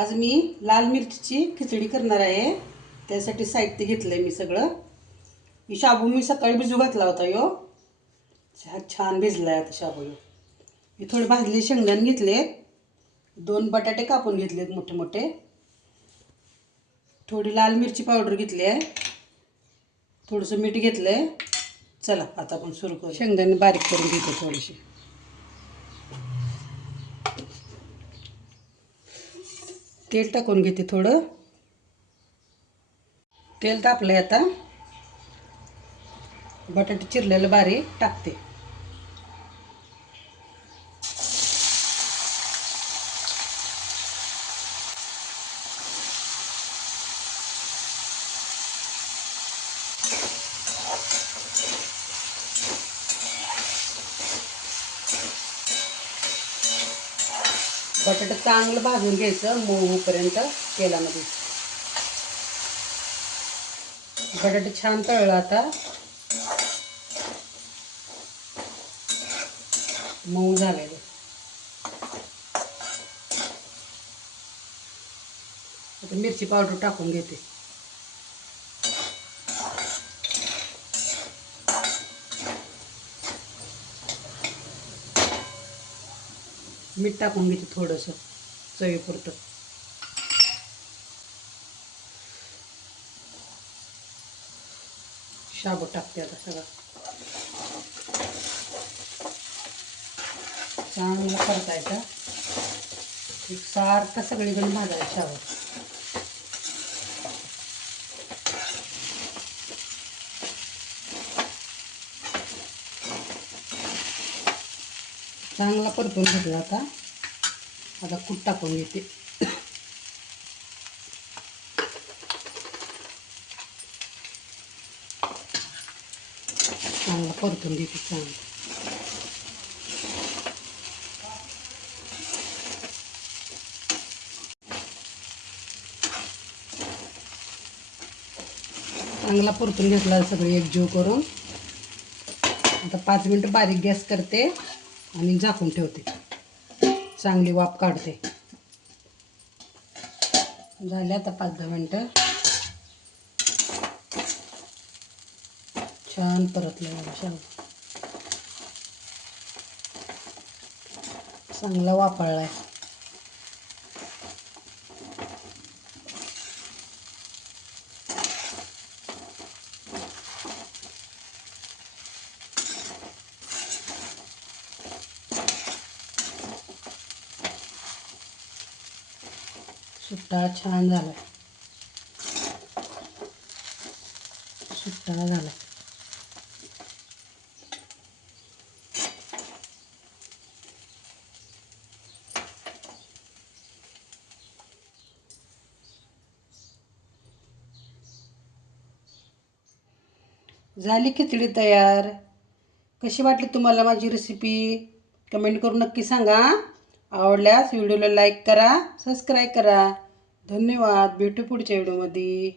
आज मी लाल मिरचीची खिचडी करणार आहे। त्यासाठी साहित्य घेतलंय मी सगळं। ही शाबू मी सकाळी भिजू घातला होता यो। छान भिजलाय आता शाबू। मी थोडे भाजले शेंगदाणे घेतलेत, 2 बटाटे कापून घेतलेत मोठे मोठे, थोडी लाल मिरची पावडर घेतली आहे, थोडंसं मीठ घेतलंय। चला आता आपण सुरू करू। शेंगदाणे बारीक करून घेतो थोडीशी। तेल टाकून घेते थोडं। तेल तापलंय आता बटाटे चिरलेलं बारीक टाकते। बटाटा चांगलं भाजून घ्यायचं मऊ होईपर्यंत तेलामध्ये। बटाटे छान तळलं आता, मऊ झालेलं। आता मिरची पावडर टाकून घेते। मीठ टाकून घेते थोडंसं चवीपुरतं। शाबू टाकते आता सगळं। चांगलं परतायचं, एकसारखं सगळीकडे भाजायचं शाबू। चांगला परतून घेतला आता कूट टाकून घेते। चांगला परतून घेते चांगलं। चांगला परतून घेतला सगळं एकजीव करून। आता 5 मिनिटं बारीक गॅस करते आणि झाकून ठेवते, चांगली वाफ काढते। झाले आता 5-10 मिनिटं। छान परतलं मला शाबू, चांगला वाफळलाय। सुट्टा छान झाला, सुट्टा झाला। झाली खिचडी तयार। कशी वाटली तुम्हाला माझी रेसिपी? कमेंट करून नक्की सांगा। आवडल्यास व्हिडिओला लाईक करा, सबस्क्राईब करा। धन्यवाद। भेटू पुढच्या व्हिडिओमध्ये।